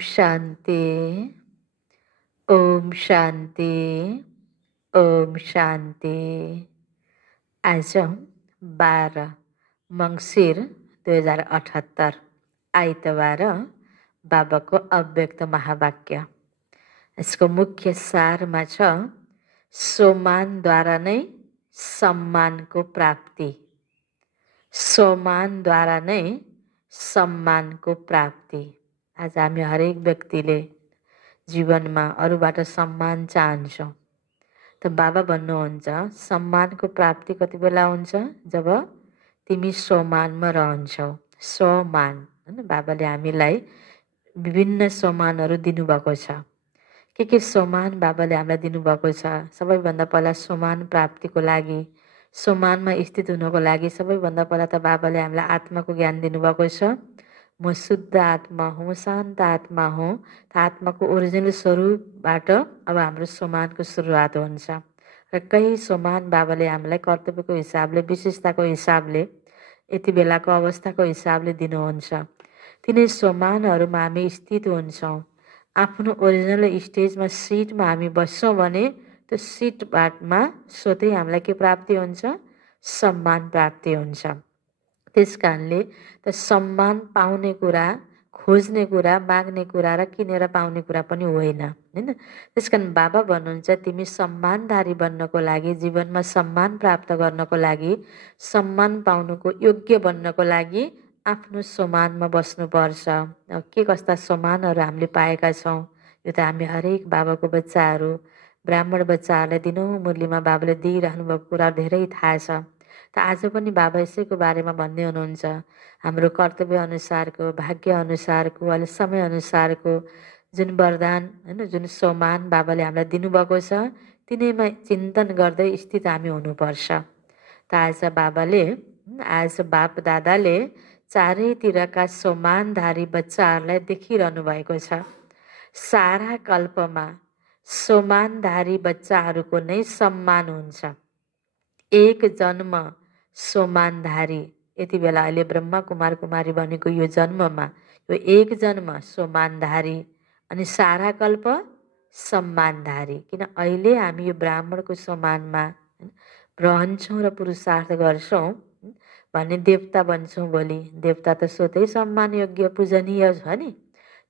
शान्ति ओम शान्ति ओम शान्ति। आज 12 मङ्सिर 2078 आइतबार बाबाको अव्यक्त महावाक्य। यसको मुख्य सारमा छ सोमानद्वारा नै सम्मानको प्राप्ति। सोमानद्वारा नै सम्मानको प्राप्ति। आज हामी हरेक व्यक्तिले जीवनमा अरूबाट सम्मान चाहन्छौँ। त बाबा भन्नुहुन्छ सम्मानको प्राप्ति कति बेला हुन्छ? जब तिमी सोमानमा रहन्छौ। सोमान हैन, बाबाले हामीलाई विभिन्न सोमानहरू दिनुभएको छ। के सोमान बाबाले हामीलाई दिनुभएको छ? सबैभन्दा पहिला सोमान प्राप्तिको लागि, सोमानमा स्थित हुनको लागि सबैभन्दा पहिला त बाबाले हामीलाई आत्माको ज्ञान दिनुभएको छ। म शुद्ध आत्मा हुँ, शान्त आत्मा हुँ। त आत्माको ओरिजिनल स्वरूपबाट अब हाम्रो सोमानको सुरुवात हुन्छ। र कही सोमान बाबाले हामीलाई कर्तव्यको हिसाबले, विशेषताको हिसाबले, यति बेलाको अवस्थाको हिसाबले दिनुहुन्छ। तिनै सोमानहरूमा हामी स्थित हुन्छौँ। आफ्नो ओरिजिनल स्टेजमा, सिटमा हामी बस्छौँ भने त्यो सिटबाटमा स्वतै हामीलाई के प्राप्ति हुन्छ? सम्मान प्राप्ति हुन्छ। त्यस कारणले त सम्मान पाउने कुरा, खोज्ने कुरा, माग्ने कुरा र किनेर पाउने कुरा पनि होइन, हैन? त्यस कारण बाबा भन्नुहुन्छ तिमी सम्मानधारी बन्नको लागि, जीवनमा सम्मान प्राप्त गर्नको लागि, सम्मान पाउनुको योग्य बन्नको लागि आफ्नो सोमानमा बस्नुपर्छ। के कस्ता सोमानहरू हामीले पाएका छौँ यो त हामी हरेक बाबाको बच्चाहरू, ब्राह्मण बच्चाहरूलाई दिनौँ मुरलीमा बाबाले दिइरहनु भएको कुरा धेरै थाहा छ। त आज पनि बाबा यसैको बारेमा भन्दै हुनुहुन्छ। हाम्रो कर्तव्य अनुसारको, भाग्य अनुसारको, अहिले समय अनुसारको जुन वरदान हैन, जुन सोमान बाबाले हामीलाई दिनुभएको छ तिनैमा चिन्तन गर्दै स्थित हामी हुनुपर्छ। त आज बाबाले, आज बाप दादाले चारैतिरका सोमानधारी बच्चाहरूलाई देखिरहनु भएको छ। सारा कल्पमा सोमानधारी बच्चाहरूको नै सम्मान हुन्छ। एक जन्म सोमानधारी, यति बेला अहिले ब्रह्मा कुमार कुमारी भनेको यो जन्ममा, यो एक जन्म सोमानधारी अनि सारा कल्प सम्मानधारी। किन अहिले हामी यो ब्राह्मणको सोमानमा रहन्छौँ र पुरुषार्थ गर्छौँ भने देवता बन्छौँ भोलि। देवता त स्वतै सम्मान योग्य पूजनीय छ नि।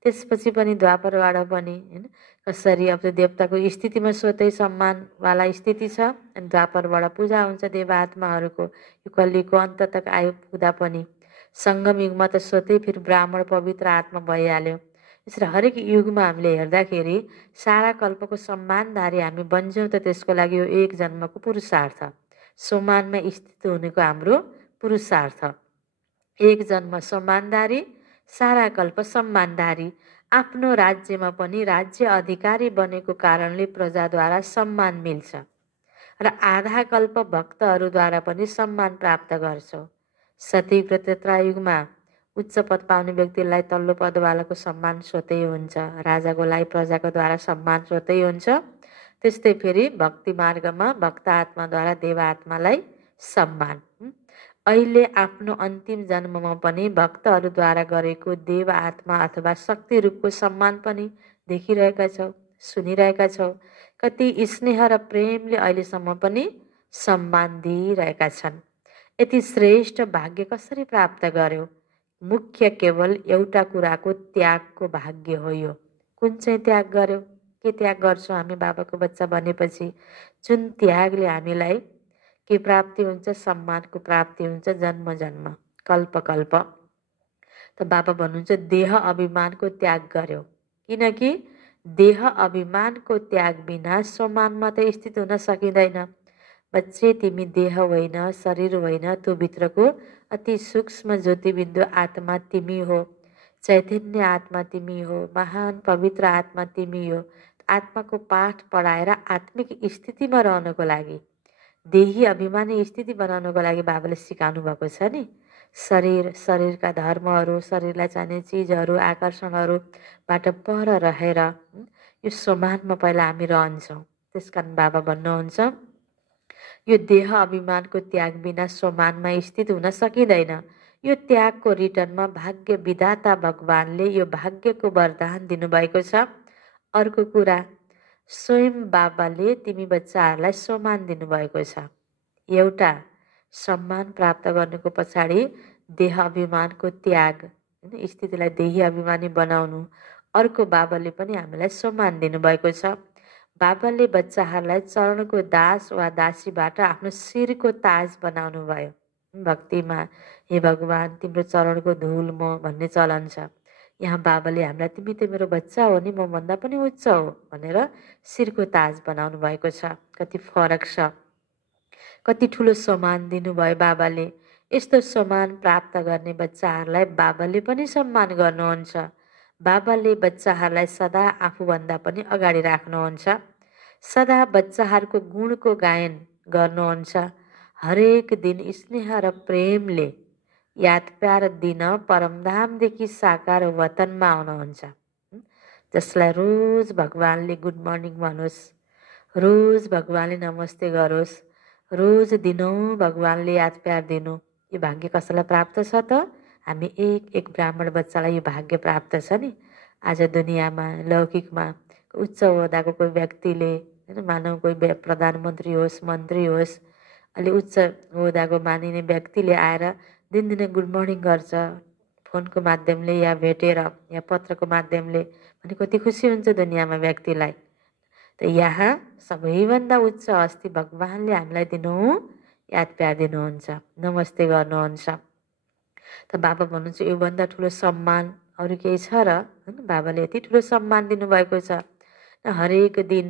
त्यसपछि पनि द्वापरबाट पनि हैन, कसरी अब देवताको स्थितिमा स्वतै सम्मानवाला स्थिति छ अनि द्वापरबाट पूजा हुन्छ देवात्माहरूको। यो कलिको अन्त तक आइपुग्दा पनि सङ्गम युगमा त स्वतै फेरि ब्राह्मण पवित्र आत्मा भइहाल्यो। यसरी हरेक युगमा हामीले हेर्दाखेरि सारा कल्पको सम्मानधारी हामी बन्छौँ त त्यसको लागि यो एक जन्मको पुरुषार्थ, सोमानमा स्थित हुनेको हाम्रो पुरुषार्थ। एक जन्म सम्मानधारी, सारा कल्प सम्मानधारी। आफ्नो राज्यमा पनि राज्य अधिकारी बनेको कारणले प्रजाद्वारा सम्मान मिल्छ र आधा कल्प भक्तहरूद्वारा पनि सम्मान प्राप्त गर्छौँ। सतीयुग र त्रेतायुगमा उच्च पद पाउने व्यक्तिलाई तल्लो पदवालाको सम्मान स्वतै हुन्छ, राजाको लागि प्रजाको द्वारा सम्मान स्वतै हुन्छ। त्यस्तै फेरि भक्ति मार्गमा भक्त आत्माद्वारा देवात्मालाई सम्मान। अहिले आफ्नो अन्तिम जन्ममा पनि भक्तहरूद्वारा गरेको देव आत्मा अथवा शक्ति रूपको सम्मान पनि देखिरहेका छौँ, सुनिरहेका छौँ। कति स्नेह र प्रेमले अहिलेसम्म पनि सम्मान दिइरहेका छन्। यति श्रेष्ठ भाग्य कसरी प्राप्त गर्यो? मुख्य केवल एउटा कुराको त्यागको भाग्य हो यो। कुन चाहिँ त्याग गर्यो? के त्याग गर्छौँ हामी बाबाको बच्चा बनेपछि? जुन त्यागले हामीलाई के प्राप्ति हुन्छ? सम्मानको प्राप्ति हुन्छ जन्म जन्म, कल्प कल्प। त बाबा भन्नुहुन्छ देह अभिमानको त्याग गर्यो। किनकि देह अभिमानको त्याग बिना सोमानमा त स्थित हुन सकिँदैन। बच्चे तिमी देह होइन, शरीर होइन, त्यो भित्रको अति सूक्ष्म ज्योतिबिन्दु आत्मा तिमी हो, चैतन्य आत्मा तिमी हो, महान पवित्र आत्मा तिमी हो। आत्माको पाठ पढाएर आत्मिक स्थितिमा रहनको लागि, देही अभिमानी स्थिति बनाउनको लागि बाबाले सिकाउनु भएको छ नि। शरीर, शरीरका धर्महरू, शरीरलाई चाहिने चिजहरू, आकर्षणहरूबाट पर रहेर यो सोमानमा पहिला हामी रहन्छौँ। त्यस कारण बाबा भन्नुहुन्छ यो देह अभिमानको त्याग बिना सोमानमा स्थित हुन सकिँदैन। यो त्यागको रिटर्नमा भाग्य विधाता भगवानले यो भाग्यको वरदान दिनुभएको छ। अर्को कुरा, स्वयं बाबाले तिमी बच्चाहरूलाई सम्मान दिनुभएको छ। एउटा, सम्मान प्राप्त गर्नुको पछाडि देह अभिमानको त्याग, होइन, स्थितिलाई देही अभिमानी बनाउनु। अर्को, बाबाले पनि हामीलाई सम्मान दिनुभएको छ। बाबाले बच्चाहरूलाई चरणको दास वा दासीबाट आफ्नो शिरको ताज बनाउनु भयो। भक्तिमा हे भगवान तिम्रो चरणको धुल म भन्ने चलन छ। यहाँ बाबाले हामीलाई तिमी त मेरो बच्चा हो नि, म भन्दा पनि उच्च हो भनेर शिरको ताज बनाउनु भएको छ। कति फरक छ, कति ठुलो सम्मान दिनुभयो बाबाले। यस्तो सम्मान प्राप्त गर्ने बच्चाहरूलाई बाबाले पनि सम्मान गर्नुहुन्छ। बाबाले बच्चाहरूलाई सदा आफूभन्दा पनि अगाडि राख्नुहुन्छ। सदा बच्चाहरूको गुणको गायन गर्नुहुन्छ। हरेक दिन स्नेह र प्रेमले याद प्यार दिन परमधामदेखि साकार वतनमा आउनुहुन्छ। जसलाई रोज भगवानले गुड मर्निङ भन्नुहोस्, रोज भगवानले नमस्ते गरोस्, रोज दिनौँ भगवानले याद प्यार दिनु। यो भाग्य कसैलाई प्राप्त छ त? हामी एक एक ब्राह्मण बच्चालाई यो भाग्य प्राप्त छ नि। आज दुनियाँमा लौकिकमा उच्च ओहदाको कोही व्यक्तिले, होइन, मानव कोही प्रधानमन्त्री होस्, मन्त्री होस्, अलि उच्च ओहदाको मानिने व्यक्तिले आएर दिनदिनै गुड मर्निङ गर्छ फोनको माध्यमले या भेटेर या पत्रको माध्यमले, भने कति खुसी हुन्छ दुनियाँमा व्यक्तिलाई। त यहाँ सबैभन्दा उच्च अस्ति भगवानले हामीलाई दिनु याद प्यार दिनुहुन्छ, नमस्ते गर्नुहुन्छ। त बाबा भन्नुहुन्छ योभन्दा ठुलो सम्मान अरू केही छ र? होइन, बाबाले यति ठुलो सम्मान दिनुभएको छ। हरेक दिन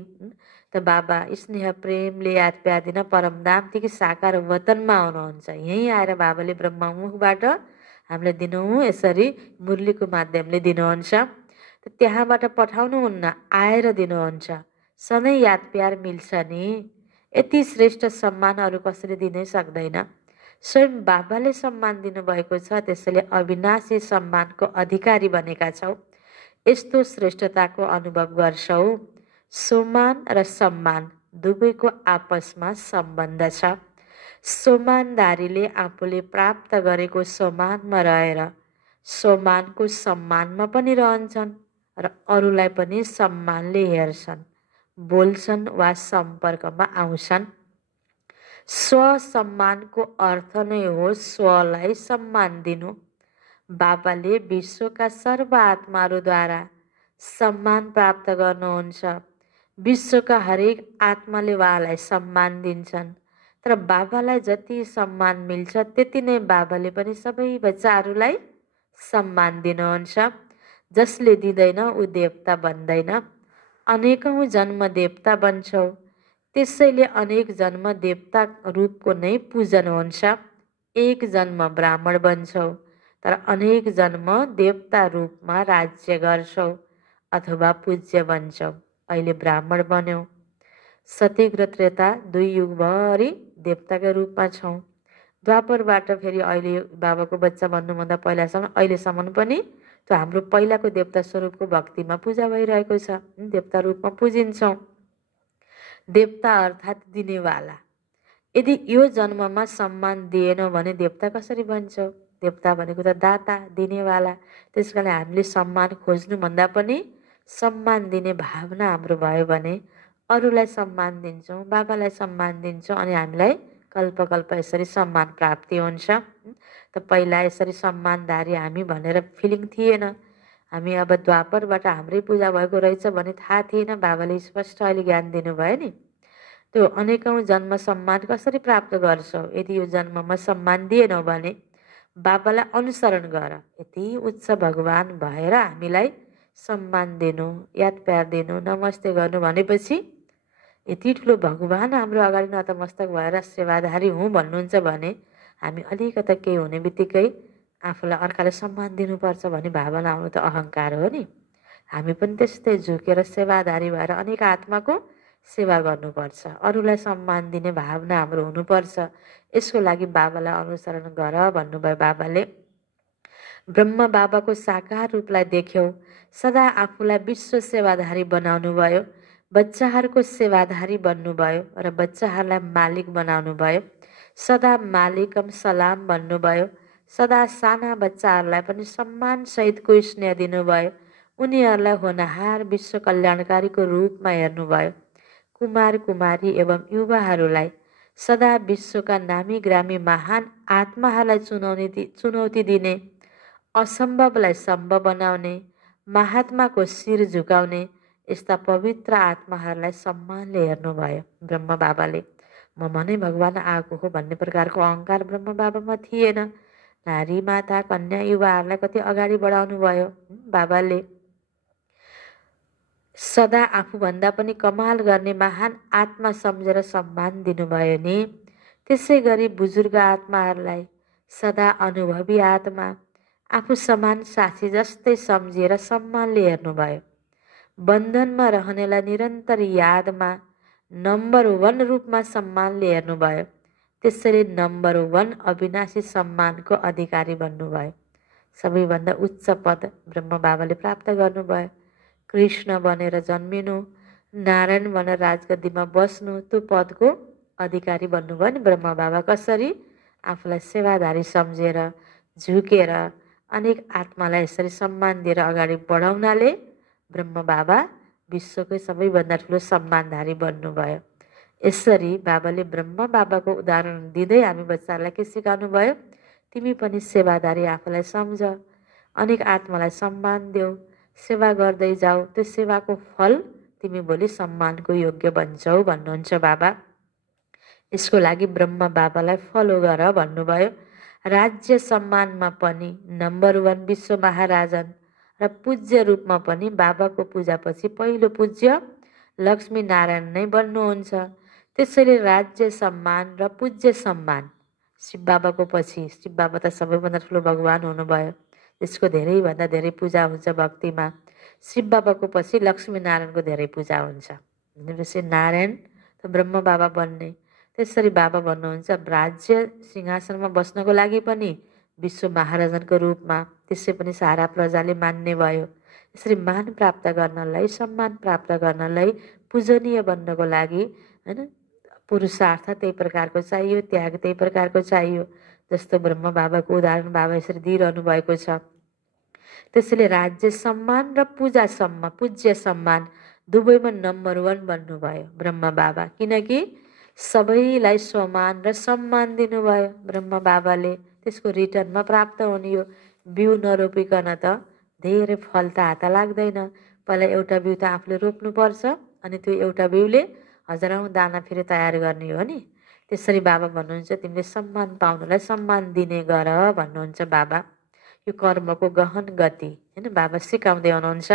त बाबा स्नेह प्रेमले याद प्यार दिन परमधामदेखि साकार वतनमा आउनुहुन्छ। यहीँ आएर बाबाले ब्रह्ममुखबाट हामीलाई दिनहुँ यसरी मुरलीको माध्यमले दिनुहुन्छ। त्यहाँबाट पठाउनुहुन्न, आएर दिनुहुन्छ। सधैँ याद प्यार मिल्छ नि। यति श्रेष्ठ सम्मान अरू कसैले दिनै सक्दैन। स्वयं बाबाले सम्मान दिनुभएको छ, त्यसैले अविनाशी सम्मानको अधिकारी बनेका छौँ। यस्तो श्रेष्ठताको अनुभव गर्छौ। सम्मान र सम्मान दुवैको आपसमा सम्बन्ध छ। सम्मानदारीले आफूले प्राप्त गरेको सम्मानमा रहेर सम्मानको सम्मानमा पनि रहन्छन् र अरूलाई पनि सम्मानले हेर्छन्, बोल्छन् वा सम्पर्कमा आउँछन्। स्वसम्मानको अर्थ नै हो स्वलाई सम्मान दिनु। बाबाले विश्वका सर्व आत्माहरूद्वारा सम्मान प्राप्त गर्नुहुन्छ। विश्वका हरेक आत्माले उहाँलाई सम्मान दिन्छन्। तर बाबालाई जति सम्मान मिल्छ त्यति नै बाबाले पनि सबै बच्चाहरूलाई सम्मान दिनुहुन्छ। जसले दिँदैन ऊ देवता बन्दैन। अनेकौँ जन्म देवता बन्छौ, त्यसैले अनेक जन्म देवता रूपको नै पूजन हुन्छ। एक जन्म ब्राह्मण बन्छौ तर अनेक जन्म देवता रूपमा राज्य गर्छौ अथवा पूज्य बन्छौ। अहिले ब्राह्मण बन्यौ, सतयुग र त्रेता दुई युगभरि देवताका रूपमा छौँ। द्वापरबाट फेरि अहिले बाबाको बच्चा बन्नुभन्दा पहिलासम्म अहिलेसम्म पनि त्यो हाम्रो पहिलाको देवता स्वरूपको भक्तिमा पूजा भइरहेको छ। देवता रूपमा पूजिन्छौँ। देवता अर्थात् दिनेवाला। यदि यो जन्ममा सम्मान दिएनौ भने देवता कसरी बन्छौ? देवता भनेको त दाता, दिनेवाला। त्यस कारण हामीले सम्मान खोज्नुभन्दा पनि सम्मान दिने भावना हाम्रो भयो भने अरूलाई सम्मान दिन्छौँ, बाबालाई सम्मान दिन्छौँ अनि हामीलाई कल्पकल्प यसरी सम्मान प्राप्ति हुन्छ। त पहिला यसरी सम्मानधारी हामी भनेर फिलिङ थिएन। हामी अब द्वापरबाट हाम्रै पूजा भएको रहेछ भने थाहा थिएन। बाबाले स्पष्ट अहिले ज्ञान दिनुभयो नि। त्यो अनेकौँ जन्म सम्मान कसरी प्राप्त गर्छौ? यदि यो जन्ममा सम्मान दिएनौ भने बाबालाई अनुसरण गर। यति उच्च भगवान भएर हामीलाई सम्मान दिनु, याद प्यार दिनु, नमस्ते गर्नु भनेपछि यति ठुलो भगवान हाम्रो अगाडि नतमस्तक भएर सेवाधारी हुँ भन्नुहुन्छ भने हामी अलिकता केही हुने बित्तिकै आफूलाई अर्काले सम्मान दिनुपर्छ भन्ने भावना आउनु त अहङ्कार हो नि। हामी पनि त्यस्तै झुकेर सेवाधारी भएर अनेक आत्माको सेवा गर्नुपर्छ। अरूलाई सम्मान दिने भावना हाम्रो हुनुपर्छ। यसको लागि बाबालाई अनुसरण गर भन्नुभयो बाबाले। ब्रह्म बाबाको साकार रूपलाई देख्यौ। सदा आफूलाई विश्व सेवाधारी बनाउनु भयो। बच्चाहरूको सेवाधारी बन्नुभयो र बच्चाहरूलाई मालिक बनाउनु भयो। सदा मालिकम सलाम भन्नुभयो। सदा साना बच्चाहरूलाई पनि सम्मानसहितको स्नेह दिनुभयो। उनीहरूलाई होनहार विश्व कल्याणकारीको रूपमा हेर्नुभयो। कुमार कुमारी एवं युवाहरूलाई सदा विश्वका नामी ग्रामी महान आत्माहरूलाई चुनौती दिने, असम्भवलाई सम्भव बनाउने, महात्माको शिर झुकाउने यस्ता पवित्र आत्माहरूलाई सम्मानले हेर्नुभयो। ब्रह्म बाबाले म नै भगवान आएको हो भन्ने प्रकारको अहङ्कार ब्रह्म बाबामा थिएन। नारी माता कन्या युवाहरूलाई कति अगाडि बढाउनु भयो बाबाले। सदा आफूभन्दा पनि कमाल गर्ने महान आत्मा सम्झेर सम्मान दिनुभयो नि। त्यसै गरी बुजुर्ग आत्माहरूलाई सदा अनुभवी आत्मा, आफू समान साथी जस्तै सम्झिएर सम्मानले हेर्नुभयो। बन्धनमा रहनेलाई निरन्तर यादमा नम्बर 1 रूपमा सम्मानले हेर्नुभयो। त्यसैले नम्बर 1 अविनाशी सम्मानको अधिकारी बन्नुभयो। सबैभन्दा उच्च पद ब्रह्म बाबाले प्राप्त गर्नुभयो। कृष्ण बनेर जन्मिनु, नारायण बनेर राजगद्दीमा बस्नु, त्यो पदको अधिकारी बन्नुभयो नि ब्रह्म बाबा। कसरी? आफूलाई सेवाधारी सम्झेर झुकेर अनेक आत्मालाई यसरी सम्मान दिएर अगाडि बढाउनाले ब्रह्म बाबा विश्वकै सबैभन्दा ठुलो सम्मानधारी बन्नुभयो। यसरी बाबाले ब्रह्म बाबाको उदाहरण दिँदै हामी बच्चाहरूलाई के सिकाउनु भयो? तिमी पनि सेवाधारी आफूलाई सम्झ, अनेक आत्मालाई सम्मान देऊ, सेवा गर्दै जाऊ। त्यो सेवाको फल तिमी भोलि सम्मानको योग्य बन्छौ भन्नुहुन्छ बाबा। यसको लागि ब्रह्म बाबालाई फलो गर भन्नुभयो। राज्य सम्मानमा पनि नम्बर 1 विश्व महाराजन र पूज्य रूपमा पनि बाबाको पूजापछि पहिलो पूज्य लक्ष्मी नारायण नै बन्नुहुन्छ। त्यसैले राज्य सम्मान र पूज्य सम्मान शिव बाबाको पछि, शिव बाबा त सबैभन्दा ठुलो भगवान हुनुभयो, त्यसको धेरैभन्दा धेरै पूजा हुन्छ भक्तिमा। शिव बाबाको पछि लक्ष्मी नारायणको धेरै पूजा हुन्छ। भनेपछि नारायण त ब्रह्म बाबा बन्ने। त्यसरी बाबा भन्नुहुन्छ राज्य सिंहासनमा बस्नको लागि पनि विश्व महाराजनको रूपमा, त्यसै पनि सारा प्रजाले मान्ने भयो। यसरी मान प्राप्त गर्नलाई, सम्मान प्राप्त गर्नलाई, पूजनीय बन्नको लागि हैन पुरुषार्थ त्यही प्रकारको चाहियो, त्याग त्यही प्रकारको चाहियो। जस्तो ब्रह्म बाबाको उदाहरण बाबा यसरी दिइरहनु भएको छ। त्यसैले राज्य सम्मान र पूज्य सम्मान दुवैमा नम्बर 1 बन्नुभयो ब्रह्म बाबा। किनकि सबैलाई सम्मान र सम्मान दिनुभयो ब्रह्म बाबाले। त्यसको रिटर्नमा प्राप्त हुने हो। बिउ नरोपिकन त धेरै फल त हात लाग्दैन। पहिला एउटा बिउ त आफूले रोप्नुपर्छ, अनि त्यो एउटा बिउले हजारौँ दाना फेरि तयार गर्ने हो नि। त्यसरी बाबा भन्नुहुन्छ तिमीले सम्मान पाउनलाई सम्मान दिने गर भन्नुहुन्छ बाबा। यो कर्मको गहन गति हैन बाबा सिकाउँदै हुनुहुन्छ।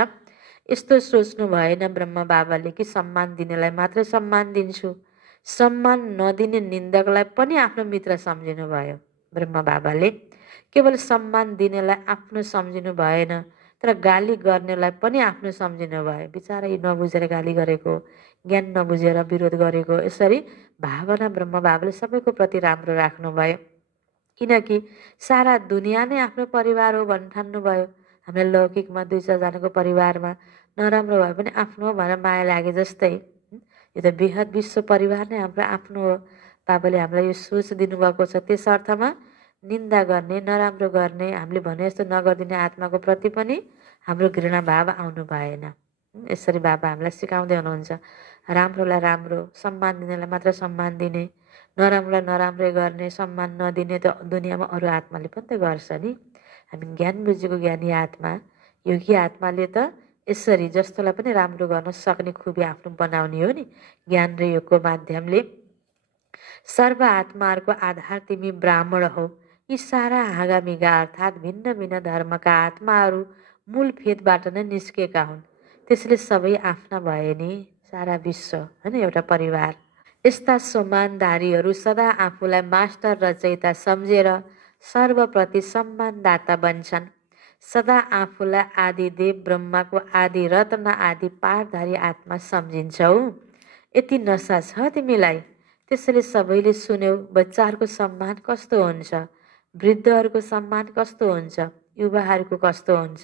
यस्तो सोच्नु भएन ब्रह्म बाबाले कि सम्मान दिनेलाई मात्र सम्मान दिन्छु, सम्मान नदिने निन्दकलाई पनि आफ्नो मित्र सम्झिनु भयो ब्रह्म बाबाले। केवल सम्मान दिनेलाई आफ्नो सम्झिनु भएन, तर गाली गर्नेलाई पनि आफ्नो सम्झिनु भयो। बिचारा यी नबुझेर गाली गरेको, ज्ञान नबुझेर विरोध गरेको, यसरी भावना ब्रह्म बाबाले सबैको प्रति राम्रो राख्नुभयो। किनकि सारा दुनियाँ नै आफ्नो परिवार हो भन्न ठान्नुभयो। हामीलाई लौकिकमा 2-4जनाको परिवारमा नराम्रो भए पनि आफ्नो भनेर माया लागे जस्तै यो त बृहत विश्व परिवार नै हाम्रो आफ्नो हो। बाबाले हामीलाई यो सोच दिनुभएको छ। त्यस अर्थमा निन्दा गर्ने, नराम्रो गर्ने, हामीले भने जस्तो नगरिदिने आत्माको प्रति पनि हाम्रो घृणा भाव आउनु भएन। यसरी बाबा हामीलाई सिकाउँदै हुनुहुन्छ। राम्रोलाई राम्रो, सम्मान दिनेलाई मात्र सम्मान दिने, नराम्रोलाई नराम्रै गर्ने, सम्मान नदिने त दुनियाँमा अरू आत्माले पनि त गर्छ नि। हामी ज्ञान बुझेको ज्ञानी आत्मा, योगी आत्माले त यसरी जस्तोलाई पनि राम्रो गर्न सक्ने खुबी आफ्नो बनाउने हो नि ज्ञान र योगको माध्यमले। सर्व आत्माहरूको आधार तिमी ब्राह्मण हौ। यी सारा हाँगामिगा अर्थात् भिन्न भिन्न धर्मका आत्माहरू मूल फेदबाट नै निस्केका हुन्। त्यसले सबै आफ्ना भए नि सारा विश्व होइन एउटा परिवार। यस्ता सम्मानधारीहरू सदा आफूलाई मास्टर रचयिता सम्झेर सर्वप्रति सम्मानदाता बन्छन्। सदा आफूलाई आदिदेव ब्रह्माको आदि रत्न आदि पाठधारी आत्मा सम्झिन्छौ। यति नसा छ तिमीलाई, त्यसैले सबैले सुन्यौ बच्चाहरूको सम्मान कस्तो हुन्छ, वृद्धहरूको सम्मान कस्तो हुन्छ, युवाहरूको कस्तो हुन्छ।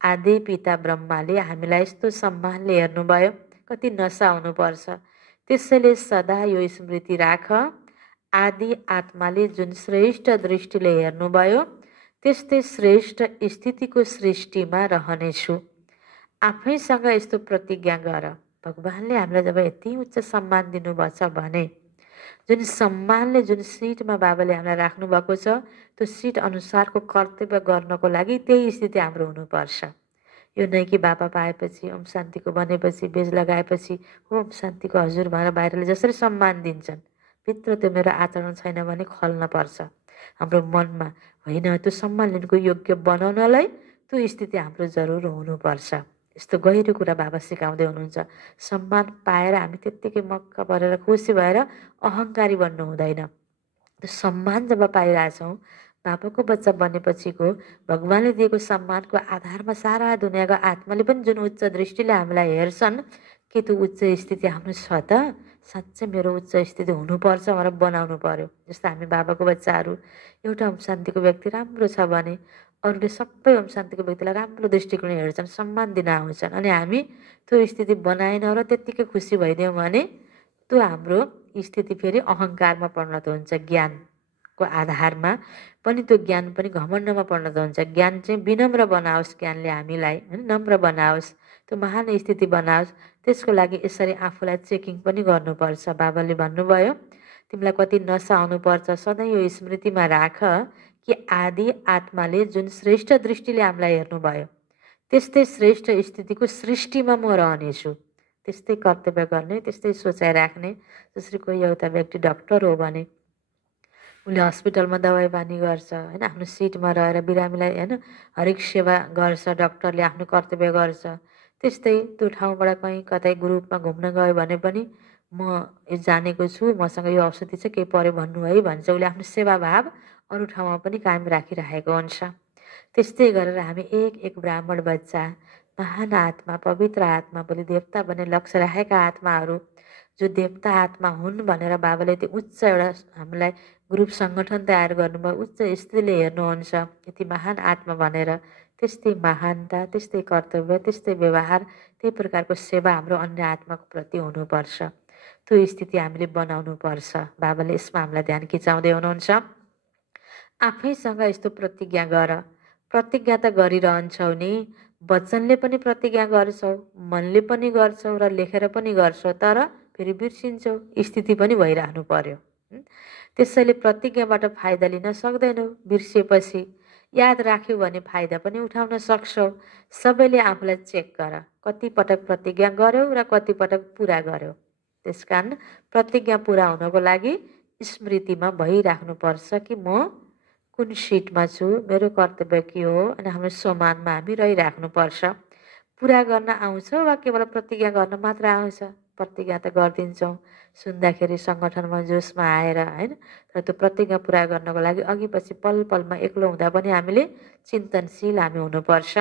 आदि पिता ब्रह्माले हामीलाई यस्तो सम्मानले हेर्नुभयो, कति नसा हुनुपर्छ। त्यसैले सदा यो स्मृति राख, आदि आत्माले जुन श्रेष्ठ दृष्टिले हेर्नुभयो त्यस्तै श्रेष्ठ स्थितिको सृष्टिमा रहनेछु। आफैसँग यस्तो प्रतिज्ञा गर। भगवानले हामीलाई जब यति उच्च सम्मान दिनुभएको छ भने जुन सम्मानले जुन सिटमा बाबाले हामीलाई राख्नुभएको छ त्यो सिट अनुसारको कर्तव्य गर्नको लागि त्यही स्थिति हाम्रो हुनुपर्छ। यो नै कि बाबा पाएपछि ओम शान्तिको बनेपछि बेज लगाएपछि ओम शान्तिको हजुर भनेर बाहिरले जसरी सम्मान दिन्छन् भित्र त्यो मेरो आचरण छैन भने खल्न पर्छ हाम्रो मनमा। होइन, त्यो सम्मान लिनुको योग्य बनाउनलाई त्यो स्थिति हाम्रो जरुर हुनुपर्छ। यस्तो गहिरो कुरा बाबा सिकाउँदै हुनुहुन्छ। सम्मान पाएर हामी त्यत्तिकै मक्क परेर खुसी भएर अहङ्कारी बन्नु हुँदैन। त्यो सम्मान जब पाइरहेछौँ बाबाको बच्चा बनेपछिको भगवानले दिएको सम्मानको आधारमा सारा दुनियाँको आत्माले पनि जुन उच्च दृष्टिले हामीलाई हेर्छन् के त्यो उच्च स्थिति हाम्रो छ त? साँच्चै मेरो उच्च स्थिति हुनुपर्छ भनेर बनाउनु पर्यो। जस्तो हामी बाबाको बच्चाहरू एउटा ओम शान्तिको व्यक्ति राम्रो छ भने अरूले सबै ओम शान्तिको व्यक्तिलाई राम्रो दृष्टिकोण हेर्छन्, सम्मान दिन आउँछन्। अनि हामी त्यो स्थिति बनाएनौँ र त्यत्तिकै खुसी भइदियौँ भने त्यो हाम्रो स्थिति फेरि अहङ्कारमा परिणत हुन्छ। ज्ञानको आधारमा पनि त्यो ज्ञान पनि घमण्डमा परिणत हुन्छ। ज्ञान चाहिँ विनम्र बनाओस्, ज्ञानले हामीलाई होइन नम्र बनाओस्, त्यो महान स्थिति बनाओस्। त्यसको लागि यसरी आफूलाई चेकिङ पनि गर्नुपर्छ। बाबाले भन्नुभयो तिमीलाई कति नसा आउनुपर्छ सधैँ यो स्मृतिमा राख कि आदि आत्माले जुन श्रेष्ठ दृष्टिले हामीलाई हेर्नुभयो त्यस्तै श्रेष्ठ स्थितिको सृष्टिमा म रहनेछु। त्यस्तै कर्तव्य गर्ने, त्यस्तै सोचाइ राख्ने। जसरी कोही एउटा व्यक्ति डक्टर हो भने उसले हस्पिटलमा दबाई पानी गर्छ होइन, आफ्नो सिटमा रहेर बिरामीलाई होइन हरेक सेवा गर्छ, डक्टरले आफ्नो कर्तव्य गर्छ। त्यस्तै त्यो ठाउँबाट कहीँ कतै ग्रुपमा घुम्न गयो भने पनि म यो जानेको छु, मसँग यो औषधि चाहिँ केही पऱ्यो भन्नु है भन्छ। उसले आफ्नो सेवाभाव अरू ठाउँमा पनि कायम राखिरहेको हुन्छ। त्यस्तै गरेर हामी एक एक ब्राह्मण बच्चा महान आत्मा, पवित्र आत्मा, भोलि देवता बन्ने लक्ष्य राखेका आत्माहरू जो देवता आत्मा हुन् भनेर बाबाले त्यो उच्च एउटा हामीलाई ग्रुप सङ्गठन तयार गर्नुभयो। उच्च स्थितिले हेर्नुहुन्छ यति महान आत्मा भनेर। त्यस्तै महानता, त्यस्तै कर्तव्य, त्यस्तै व्यवहार, त्यही प्रकारको सेवा हाम्रो अन्य आत्माको प्रति हुनुपर्छ। त्यो स्थिति हामीले बनाउनु पर्छ। बाबाले यसमा हामीलाई ध्यान खिचाउँदै हुनुहुन्छ। आफैसँग यस्तो प्रतिज्ञा गर। प्रतिज्ञा त गरिरहन्छौ नि, वचनले पनि प्रतिज्ञा गर्छौ, मनले पनि गर्छौ र लेखेर पनि गर्छौ, तर फेरि बिर्सिन्छौ, स्थिति पनि भइरहनु पर्यो। त्यसैले प्रतिज्ञाबाट फाइदा लिन सक्दैनौ। बिर्सिएपछि याद राख्यौ भने फाइदा पनि उठाउन सक्छौ। सबैले आफूलाई चेक गर, कति पटक प्रतिज्ञा गर्यौ र कति पटक पुरा गर्यौ। त्यसकारण प्रतिज्ञा पुरा हुनको लागि स्मृतिमा भइराख्नुपर्छ कि म कुन सिटमा छु, मेरो कर्तव्य के हो, अनि हाम्रो सम्मानमा हामी रहिराख्नुपर्छ। पुरा गर्न आउँछ वा केवल प्रतिज्ञा गर्न मात्र आउँछ? प्रतिज्ञा त गरिदिन्छौँ सुन्दाखेरि सङ्गठनमा जोसमा आएर होइन, तर त्यो प्रतिज्ञा पुरा गर्नको लागि अघि पछि पल पलमा एक्लो हुँदा पनि हामीले चिन्तनशील हामी हुनुपर्छ।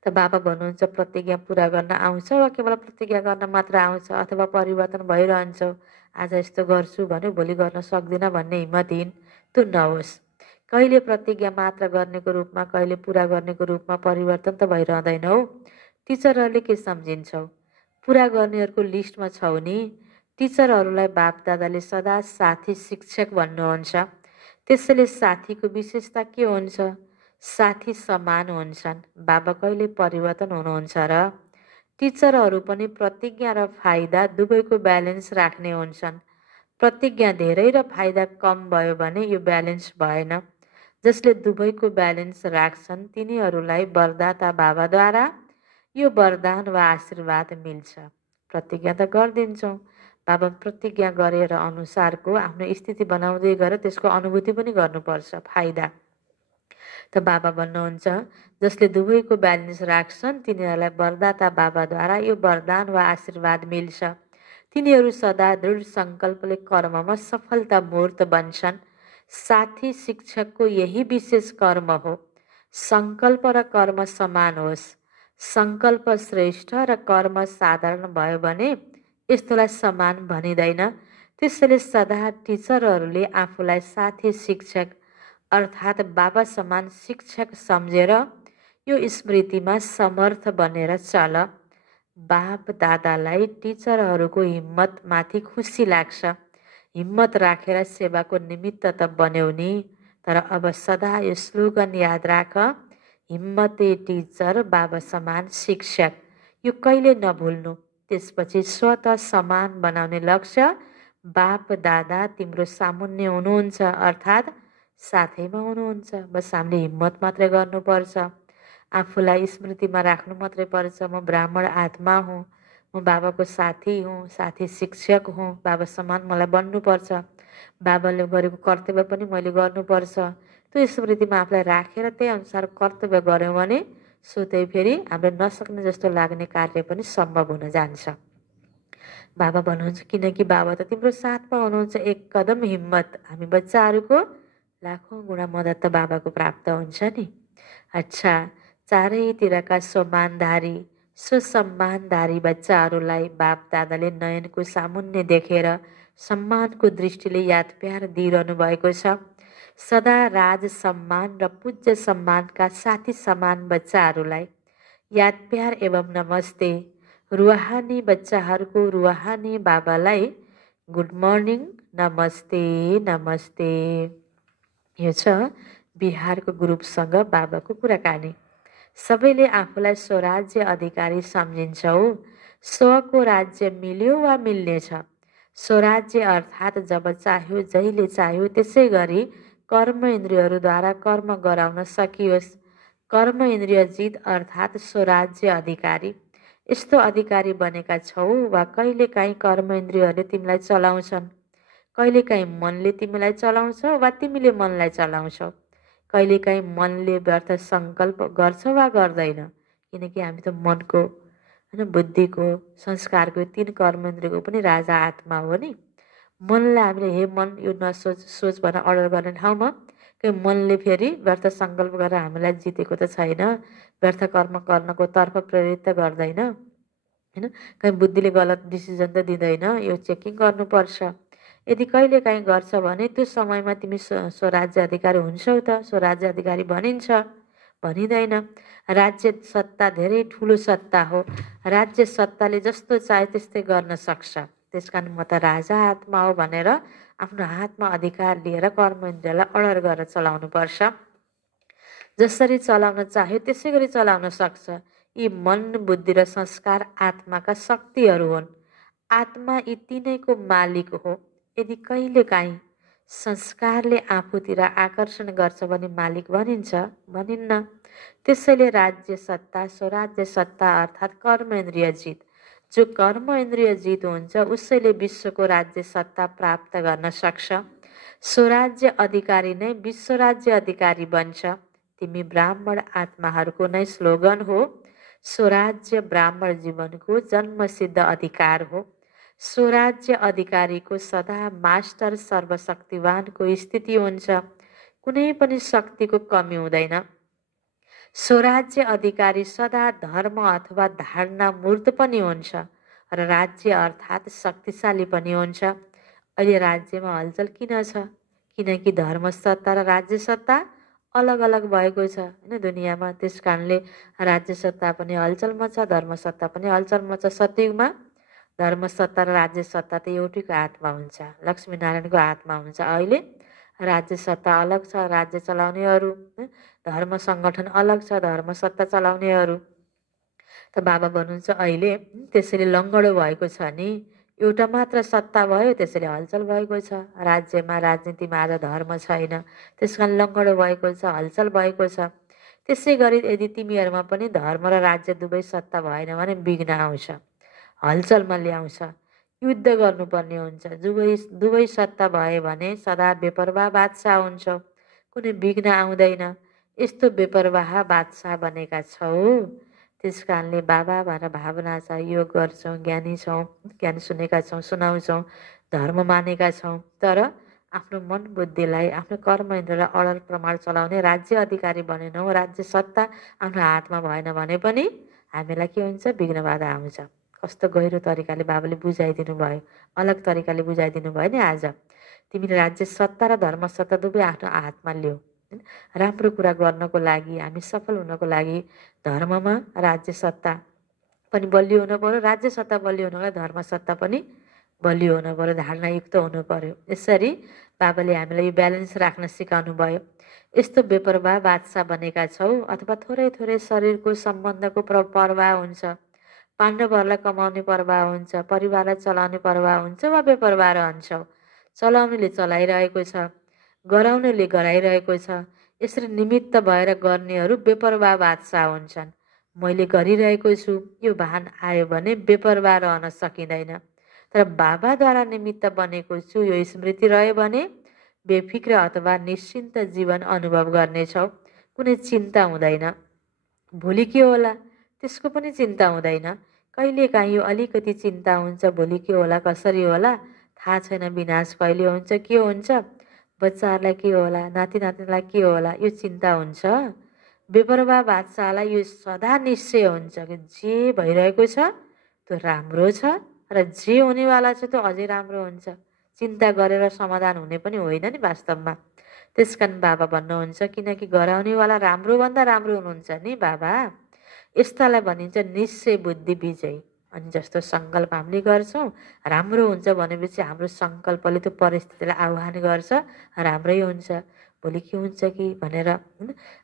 त बाबा भन्नुहुन्छ प्रतिज्ञा पुरा गर्न आउँछ वा केवल प्रतिज्ञा गर्न मात्र आउँछ, अथवा परिवर्तन भइरहन्छौ। आज यस्तो गर्छु भन्यो भोलि गर्न सक्दिनँ भन्ने हिम्मतहीन त्यो नहोस्। कहिले प्रतिज्ञा मात्र गर्नेको रूपमा, कहिले पुरा गर्नेको रूपमा परिवर्तन त भइरहँदैनौ। टिचरहरूले के सम्झिन्छौ? पुरा गर्नेहरूको लिस्टमा छौ नि। टिचरहरूलाई बापदादाले सदा साथी शिक्षक भन्नुहुन्छ। त्यसैले साथीको विशेषता के हुन्छ? साथी समान हुन्छन्। बाबा कहिले परिवर्तन हुनुहुन्छ र? टिचरहरू पनि प्रतिज्ञा र फाइदा दुवैको ब्यालेन्स राख्ने हुन्छन्। प्रतिज्ञा धेरै र फाइदा कम भयो भने यो ब्यालेन्स भएन। जसले दुवैको ब्यालेन्स राख्छन् तिनीहरूलाई वरदाता बाबाद्वारा यो वरदान वा आशीर्वाद मिल्छ। प्रतिज्ञा त गरिदिन्छौँ, बाबा प्रतिज्ञा गरेर अनुसारको आफ्नो स्थिति बनाउँदै गएर त्यसको अनुभूति पनि गर्नुपर्छ, फाइदा। त बाबा भन्नुहुन्छ जसले दुवैको ब्यालेन्स राख्छन् तिनीहरूलाई वरदाता बाबाद्वारा यो वरदान वा आशीर्वाद मिल्छ। तिनीहरू सदा दृढ सङ्कल्पले कर्ममा सफलता मूर्त बन्छन्। साथी शिक्षकको यही विशेष कर्म हो। सङ्कल्प र कर्म समान होस्। सङ्कल्प श्रेष्ठ र कर्म साधारण भयो भने यस्तोलाई समान भनिँदैन। त्यसैले सदा टिचरहरूले आफूलाई साथी शिक्षक अर्थात् बाबा समान शिक्षक सम्झेर यो स्मृतिमा समर्थ बनेर चल। बाप दादालाई टिचरहरूको हिम्मतमाथि खुसी लाग्छ। हिम्मत राखेर सेवाको निमित्त त बन्यौ नि, तर अब सदा यो स्लोगन याद राख, हिम्मते टिचर बाबा समान शिक्षक। यो कहिले नभुल्नु। त्यसपछि स्वत समान बनाउने लक्ष्य बाप दादा तिम्रो सामुन्ने हुनुहुन्छ, अर्थात् साथैमा हुनुहुन्छ। बस हामीले हिम्मत मात्रै गर्नुपर्छ, आफूलाई स्मृतिमा राख्नु मात्रै पर्छ। म ब्राह्मण आत्मा हुँ, म बाबाको साथी हुँ, साथी शिक्षक हुँ, बाबा समान मलाई बन्नुपर्छ, बाबाले गरेको कर्तव्य पनि मैले गर्नुपर्छ। त्यो स्मृतिमा आफूलाई राखेर त्यही अनुसार कर्तव्य गऱ्यौँ भने सोधै फेरि हाम्रो नसक्ने जस्तो लाग्ने कार्य पनि सम्भव हुन जान्छ। बाबा भन्नुहुन्छ किनकि बाबा त तिम्रो साथमा हुनुहुन्छ। एक कदम हिम्मत, हामी बच्चाहरूको लाखौँ गुणा मद्दत त बाबाको प्राप्त हुन्छ नि। अच्छा, चारैतिरका सम्मानधारी सुसम्मानधारी बच्चाहरूलाई बाप दादाले नयनको सामुन्ने देखेर सम्मानको दृष्टिले याद प्यार दिइरहनु भएको छ। सदा राज सम्मान र पूज्य सम्मानका साथी समान बच्चाहरूलाई याद प्यार एवं नमस्ते। रुहानी बच्चाहरूको रुहानी बाबालाई गुड मर्निङ, नमस्ते नमस्ते। यो छ बिहारको ग्रुपसँग बाबाको कुराकानी। सबैले आफूलाई स्वराज्य अधिकारी सम्झिन्छौ। स्वको राज्य मिल्यो वा मिल्नेछ। स्वराज्य अर्थात् जब चाह्यो जहिले चाह्यो त्यसै गरी कर्म इन्द्रियहरूद्वारा कर्म गराउन सकियोस्। कर्म इन्द्रिय जित अर्थात् स्वराज्य अधिकारी। यस्तो अधिकारी बनेका छौ वा कहिलेकाहीँ कर्म इन्द्रियहरूले तिमीलाई चलाउँछन्, कहिलेकाहीँ मनले तिमीलाई चलाउँछ वा तिमीले मनलाई चलाउँछौ। कहिलेकाहीँ मनले व्यर्थ सङ्कल्प गर्छ वा गर्दैन, किनकि हामी त मनको होइन बुद्धिको संस्कारको तीन कर्मेन्द्रियको पनि राजा आत्मा हो नि। मनलाई हामीले हे मन यो नसोच, सोच भनेर अर्डर गर्ने ठाउँमा कि मनले फेरि व्यर्थ सङ्कल्प गरेर हामीलाई जितेको त छैन, व्यर्थ कर्म गर्नको तर्फ प्रेरित त गर्दैन होइन। कहीँ बुद्धिले गलत डिसिजन त दिँदैन, यो चेकिङ गर्नुपर्छ। यदि कहिले काहीँ गर्छ भने त्यो समयमा तिमी स्वराज्य अधिकारी हुन्छौ त, स्वराज्य अधिकारी भनिन्छ भनिँदैन। राज्य सत्ता धेरै ठुलो सत्ता हो। राज्य सत्ताले जस्तो चाहे त्यस्तै गर्न सक्छ। त्यस कारण म त राजा आत्मा हो भनेर आफ्नो हातमा अधिकार लिएर कर्म इन्द्रियलाई अर्डर गरेर चलाउनु पर्छ। जसरी चलाउन चाह्यो त्यसै गरी चलाउन सक्छ। यी मन बुद्धि र संस्कार आत्माका शक्तिहरू हुन्। आत्मा यी तिनैको मालिक हो। यदि कहिलेकाहीँ संस्कारले आफूतिर आकर्षण गर्छ भने मालिक भनिन्छ, भनिन्न। त्यसैले राज्य सत्ता स्वराज्य सत्ता अर्थात् कर्म इन्द्रिय जित। जो कर्म इन्द्रिय जित हुन्छ उसैले विश्वको राज्य सत्ता प्राप्त गर्न सक्छ। स्वराज्य अधिकारी नै विश्व राज्य अधिकारी बन्छ। तिमी ब्राह्मण आत्माहरूको नै स्लोगन हो। स्वराज्य ब्राह्मण जीवनको जन्मसिद्ध अधिकार हो। स्वराज्य अधिकारीको सदा मास्टर सर्वशक्तिवानको स्थिति हुन्छ, कुनै पनि शक्तिको कमी हुँदैन। स्वराज्य अधिकारी सदा धर्म अथवा धारणा मूर्त पनि हुन्छ र राज्य अर्थात् शक्तिशाली पनि हुन्छ। अहिले राज्यमा हलचल किन छ? किनकि धर्म सत्ता र राज्य सत्ता अलग अलग भएको छ होइन दुनियाँमा। त्यस कारणले राज्य सत्ता पनि हलचलमा छ, धर्म सत्ता पनि हलचलमा छ। सतयुगमा धर्म सत्ता र राज्य सत्ता त एउटैको हातमा हुन्छ, लक्ष्मीनारायणको हातमा हुन्छ। अहिले राज्य सत्ता अलग छ, राज्य चलाउनेहरू, धर्म सङ्गठन अलग छ, धर्म सत्ता चलाउनेहरू। त बाबा भन्नुहुन्छ अहिले त्यसैले लङ्गडो भएको छ नि, एउटा मात्र सत्ता भयो त्यसैले हलचल भएको छ। राज्यमा राजनीतिमा आज धर्म छैन, त्यस कारण लङ्गडो भएको छ, हलचल भएको छ। त्यसै गरी यदि तिमीहरूमा पनि धर्म र राज्य दुवै सत्ता भएन भने विघ्न आउँछ, हलचलमा ल्याउँछ, युद्ध गर्नुपर्ने हुन्छ। दुवै सत्ता भयो भने सदा बेपरवाह बादशाह हुन्छ, कुनै विघ्न आउँदैन। यस्तो बेपरवाह बादशाह बनेका छौ। त्यस कारणले बाबा भनेर भावना छ, योग गर्छौँ, ज्ञानी छौँ, ज्ञान सुनेका छौँ, सुनाउँछौँ, धर्म मानेका छौँ, तर आफ्नो मन बुद्धिलाई आफ्नो कर्म इन्द्रलाई अडल प्रमाण चलाउने राज्य अधिकारी बनेनौँ। राज्य सत्ता आफ्नो हातमा भएन भने पनि हामीलाई के हुन्छ? विघ्न बाधा आउँछ। कस्तो गहिरो तरिकाले बाबाले बुझाइदिनु भयो, अलग तरिकाले बुझाइदिनु भयो नि आज। तिमीले राज्य सत्ता र धर्म सत्ता दुवै आफ्नो हातमा ल्याऊ। राम्रो कुरा गर्नको लागि, हामी सफल हुनको लागि धर्ममा राज्य सत्ता पनि बलियो हुनु पर्यो, राज्य सत्ता बलियो हुनको लागि धर्म सत्ता पनि बलियो हुनु पर्यो, धारणायुक्त हुनु पर्यो। यसरी बाबाले हामीलाई यो ब्यालेन्स राख्न सिकाउनु भयो। यस्तो बेपरवाह बादशाह बनेका छौ, अथवा थोरै थोरै शरीरको सम्बन्धको परवाह हुन्छ, पाण्डवहरूलाई कमाउने परवाह हुन्छ, परिवारलाई चलाउने परवाह हुन्छ, वा बेपरवाह रहन्छौ। चलाउनेले चलाइरहेको छ, गराउनेले गराइरहेको छ। यसरी निमित्त भएर गर्नेहरू बेपरवाह बादशाह हुन्छन्। मैले गरिरहेको छु यो भान आयो भने बेपरवाह रहन सकिँदैन। तर बाबाद्वारा निमित्त बनेको छु यो स्मृति रह्यो भने बेफिक्र अथवा निश्चिन्त जीवन अनुभव गर्नेछौ। कुनै चिन्ता हुँदैन, भोलि के होला त्यसको पनि चिन्ता हुँदैन। कहिलेकाहीँ यो अलिकति चिन्ता हुन्छ, भोलि के होला, कसरी होला, थाहा छैन, विनाश कहिले हुन्छ, के हुन्छ, बच्चाहरूलाई के होला, नाति नातिनीलाई के होला, यो चिन्ता हुन्छ। बेपरवाह बादशाहलाई यो सदा निश्चय हुन्छ कि जे भइरहेको छ त्यो राम्रो छ र जे हुनेवाला छ त्यो अझै राम्रो हुन्छ। चिन्ता गरेर समाधान हुने पनि होइन नि वास्तवमा। त्यस कारण बाबा भन्नुहुन्छ, किनकि गराउनेवाला राम्रोभन्दा राम्रो हुनुहुन्छ नि बाबा। यस्तालाई भनिन्छ निश्चय बुद्धि विजय। अनि जस्तो सङ्कल्प हामीले गर्छौँ राम्रो हुन्छ भनेपछि हाम्रो सङ्कल्पले त्यो परिस्थितिलाई आह्वान गर्छ, राम्रै हुन्छ, भोलि के हुन्छ कि भनेर।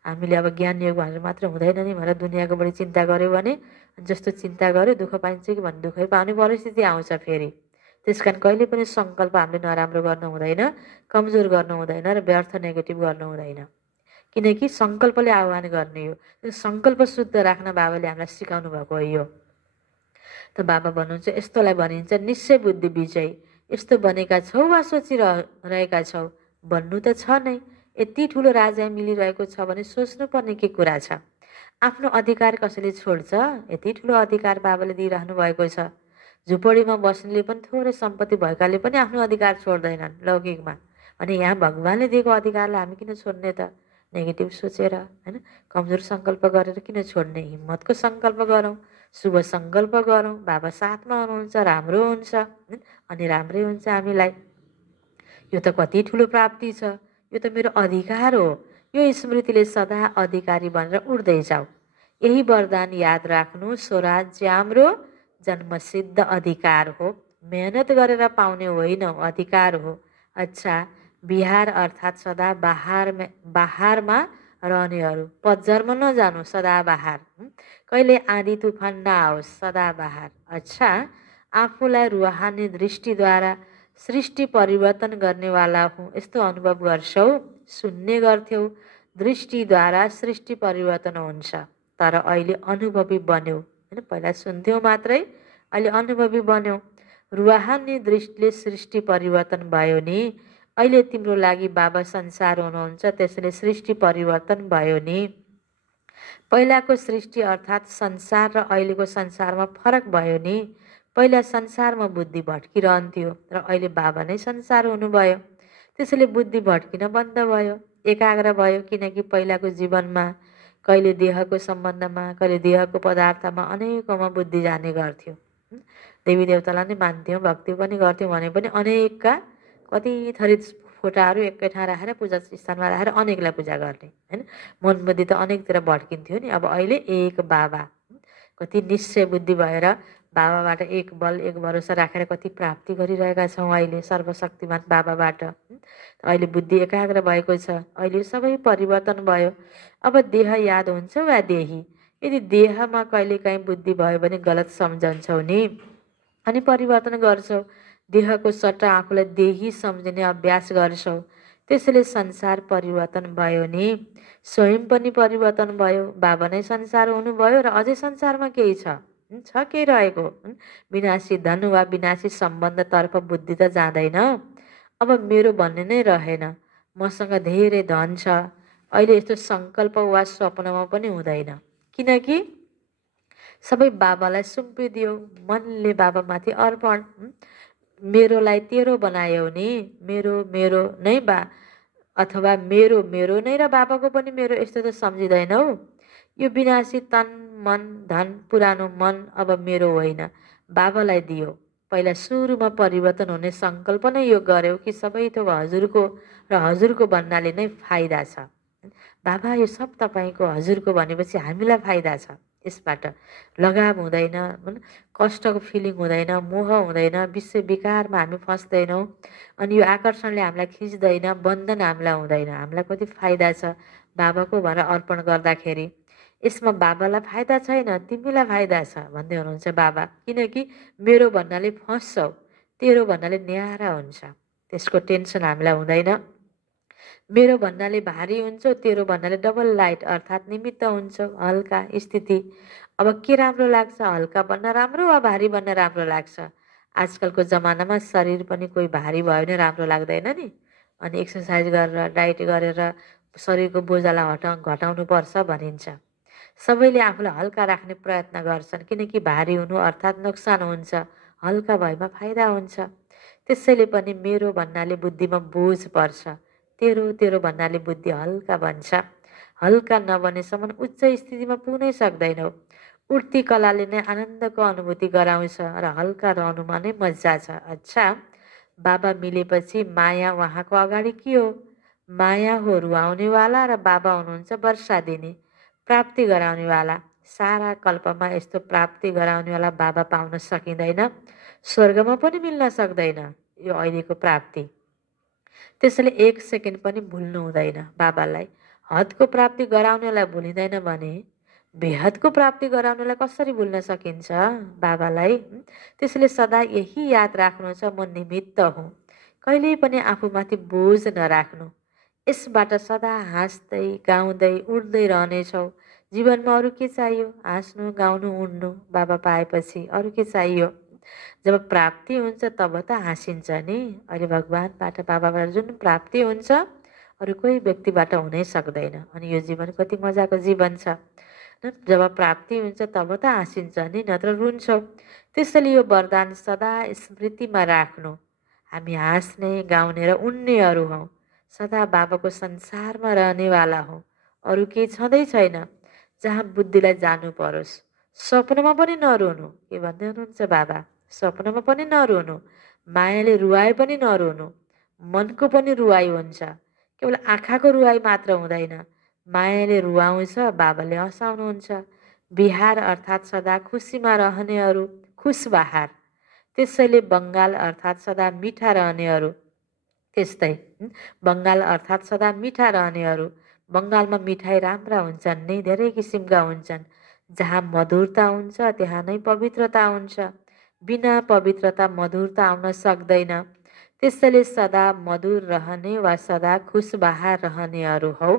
हामीले अब ज्ञान योग भनेर मात्र हुँदैन नि भनेर दुनियाँको बढी चिन्ता गऱ्यो भने जस्तो चिन्ता गर्यो दुःख पाइन्छ कि भने दुःखै पाउने परिस्थिति आउँछ फेरि। त्यस कारण कहिले पनि सङ्कल्प हामीले नराम्रो गर्नु हुँदैन, कमजोर गर्नु हुँदैन र व्यर्थ नेगेटिभ गर्नु हुँदैन। किनकि सङ्कल्पले आह्वान गर्ने हो। त्यो सङ्कल्प शुद्ध राख्न बाबाले हामीलाई सिकाउनु भएको हो यो। त बाबा भन्नुहुन्छ यस्तोलाई भनिन्छ निश्चय बुद्धि विजय। यस्तो बनेका छौ वा सोचिरहेका छौ? भन्नु त छ नै। यति ठुलो राज्य मिलिरहेको छ भने सोच्नुपर्ने के कुरा छ? आफ्नो अधिकार कसैले छोड्छ? यति ठुलो अधिकार बाबाले दिइरहनु भएको छ। झुपडीमा बस्नेले पनि थोरै सम्पत्ति भएकाले पनि आफ्नो अधिकार छोड्दैनन् लौकिकमा। अनि यहाँ भगवानले दिएको अधिकारलाई हामी किन छोड्ने त? नेगेटिभ सोचेर, होइन, कमजोर सङ्कल्प गरेर किन छोड्ने? हिम्मतको सङ्कल्प गरौँ, शुभ सङ्कल्प गरौँ। बाबा साथमा हुनुहुन्छ, राम्रो हुन्छ, अनि राम्रै हुन्छ हामीलाई। यो त कति ठुलो प्राप्ति छ, यो त मेरो अधिकार हो। यो स्मृतिले सदा अधिकारी भनेर उड्दै जाऊ। यही वरदान याद राख्नु, स्वराज्य हाम्रो जन्मसिद्ध अधिकार हो, मेहनत गरेर पाउने होइन, अधिकार हो। अच्छा, बिहार अर्थात् सदा बाहारमा रहनेहरू, पतझरमा नजानु, सदा बाहार। कहिले आँधी तुफान नआओस्, सदा बाहार। अच्छा, आफूलाई रुहानी दृष्टिद्वारा सृष्टि परिवर्तन गर्नेवाला हुँ यस्तो अनुभव गर्छौ? सुन्ने गर्थ्यौ दृष्टिद्वारा सृष्टि परिवर्तन हुन्छ, तर अहिले अनुभवी बन्यौ, होइन? पहिला सुन्थ्यौ मात्रै, अहिले अनुभवी बन्यौ। रुहानी दृष्टिले सृष्टि परिवर्तन भयो नि। अहिले तिम्रो लागि बाबा संसार हुनुहुन्छ, त्यसले सृष्टि परिवर्तन भयो नि। पहिलाको सृष्टि अर्थात् संसार र अहिलेको संसारमा फरक भयो नि। पहिला संसारमा बुद्धि भट्किरहन्थ्यो र अहिले बाबा नै संसार हुनुभयो, त्यसैले बुद्धि भट्किन बन्द भयो, एकाग्र भयो। किनकि पहिलाको जीवनमा कहिले देहको सम्बन्धमा, कहिले देहको पदार्थमा, अनेकौँमा बुद्धि जाने गर्थ्यो। देवी देवतालाई नै मान्थ्यौँ, भक्ति पनि गर्थ्यौँ भने पनि अनेकका कति थरी फोटाहरू एकै ठाउँ राखेर पूजा स्थानमा राखेर अनेकलाई पूजा गर्ने, होइन? मन बुद्धि त अनेकतिर भड्किन्थ्यो नि। अब अहिले एक बाबा, कति निश्चय बुद्धि भएर बाबाबाट एक बल एक भरोसा राखेर कति प्राप्ति गरिरहेका छौँ अहिले सर्वशक्तिमान बाबाबाट। अहिले बुद्धि एकाग्र भएको छ, अहिले सबै परिवर्तन भयो। अब देह याद हुन्छ वा देही? यदि देहमा कहिलेकाहीँ बुद्धि भयो भने गलत सम्झन्छौ नि, अनि परिवर्तन गर्छौ। देहको सट्टा आफूलाई देही सम्झिने अभ्यास गर्छौ, त्यसैले संसार परिवर्तन भयो नि। स्वयं पनि परिवर्तन भयो, बाबा नै संसार हुनुभयो र अझै संसारमा केही छ केही रहेको। विनाशी धन वा विनाशी सम्बन्धतर्फ बुद्धि त जाँदैन। अब मेरो भन्ने नै रहेन, मसँग धेरै धन छ, अहिले यस्तो सङ्कल्प वा स्वप्नमा पनि हुँदैन। किनकि सबै बाबालाई सुम्पिदियो, मनले बाबामाथि अर्पण। मेरोलाई तेरो बनायौ नि, मेरो मेरो नै अथवा मेरो मेरो नै र बाबाको पनि मेरो, यस्तो त सम्झिँदैनौ। यो विनाशी तन मन धन पुरानो मन अब मेरो होइन, बाबालाई दियो। पहिला सुरुमा परिवर्तन हुने सङ्कल्प नै यो गर्यो कि सबै थोक हजुरको र हजुरको भन्नाले नै फाइदा छ। बाबा यो सब तपाईँको, हजुरको भनेपछि हामीलाई फाइदा छ। यसबाट लगाव हुँदैन, कष्टको फिलिङ हुँदैन, मोह हुँदैन, विश्व विकारमा हामी फस्दैनौँ। अनि यो आकर्षणले हामीलाई खिच्दैन, बन्धन हामीलाई हुँदैन। हामीलाई कति फाइदा छ बाबाको भनेर अर्पण गर्दाखेरि। यसमा बाबालाई फाइदा छैन, तिमीलाई फाइदा छ भन्दै हुनुहुन्छ बाबा। किनकि मेरो भन्नाले फस्छौ, तेरो भन्नाले न्यारा हुन्छ, त्यसको टेन्सन हामीलाई हुँदैन। मेरो भन्नाले भारी हुन्छ, तेरो भन्नाले डबल लाइट अर्थात् निमित्त हुन्छ, हल्का स्थिति। अब के राम्रो लाग्छ, हल्का बन्न राम्रो वा भारी बन्न राम्रो लाग्छ? आजकलको जमानामा शरीर पनि कोही भारी भयो भने राम्रो लाग्दैन नि। अनि एक्सर्साइज गरेर डाइट गरेर शरीरको बोझालाई घटाउनु पर्छ भनिन्छ। सबैले आफूलाई हल्का राख्ने प्रयत्न गर्छन्, किनकि भारी हुनु अर्थात् नोक्सान हुन्छ, हल्का भएमा फाइदा हुन्छ। त्यसैले पनि मेरो भन्नाले बुद्धिमा बोझ पर्छ, तेरो भन्नाले बुद्धि हल्का बन्छ। हल्का नबनेसम्म उच्च स्थितिमा पुग्नै सक्दैनौ। उठ्ती कलाले नै आनन्दको अनुभूति गराउँछ र हल्का रहनुमा नै मजा छ। अच्छा, बाबा मिलेपछि माया उहाँको अगाडि के हो? माया हो रुवाउनेवाला र बाबा हुनुहुन्छ वर्षा दिने, प्राप्ति गराउनेवाला। सारा कल्पमा यस्तो प्राप्ति गराउनेवाला बाबा पाउन सकिँदैन, स्वर्गमा पनि मिल्न सक्दैन यो अहिलेको प्राप्ति। त्यसैले एक सेकेन्ड पनि भुल्नु हुँदैन बाबालाई। हदको प्राप्ति गराउनेलाई भुलिँदैन भने बेहदको प्राप्ति गराउनेलाई कसरी भुल्न सकिन्छ बाबालाई? त्यसैले सदा यही याद राख्नु छ, म निमित्त हुँ। कहिल्यै पनि आफूमाथि बोझ नराख्नु। यसबाट सदा हाँस्दै गाउँदै उड्दै रहनेछौ। जीवनमा अरू के चाहियो? हाँस्नु, गाउनु, उड्नु। बाबा पाएपछि अरू के चाहियो? जब प्राप्ति हुन्छ तब त हाँसिन्छ नि। अहिले भगवानबाट बाबाबाट जुन प्राप्ति हुन्छ अरू कोही व्यक्तिबाट हुनै सक्दैन। अनि यो जीवन कति मजाको जीवन छ। जब प्राप्ति हुन्छ तब त हाँसिन्छ नि, नत्र रुन्छौ। त्यसैले यो वरदान सदा स्मृतिमा राख्नु। हामी हाँस्ने, गाउने र उड्नेहरू हौँ। सदा बाबाको संसारमा रहनेवाला हौँ। अरू केही छँदै छैन जहाँ बुद्धिलाई जानु परोस्। स्वप्नमा पनि नरुनु। के भन्दै हुनुहुन्छ बाबा? स्वप्नमा पनि नरुनु। मायाले रुवाए पनि नरुनु। मनको पनि रुवाई हुन्छ। केवल आँखाको रुवाई मात्र हुँदैन, मायाले रुवाउँछ, बाबाले हँसाउनुहुन्छ। बिहार अर्थात् सदा खुसीमा रहनेहरू खुसबहार। त्यसैले बङ्गाल अर्थात् सदा मिठा रहनेहरू त्यस्तै। बङ्गाल अर्थात् सदा मिठा रहनेहरू। बङ्गालमा मिठाई राम्रा हुन्छन् नै, धेरै किसिमका हुन्छन्। जहाँ मधुरता हुन्छ त्यहाँ नै पवित्रता हुन्छ। बिना पवित्रता मधुरता आउन सक्दैन। त्यसैले सदा मधुर रहने वा सदा खुसबहार रहनेहरू हौ।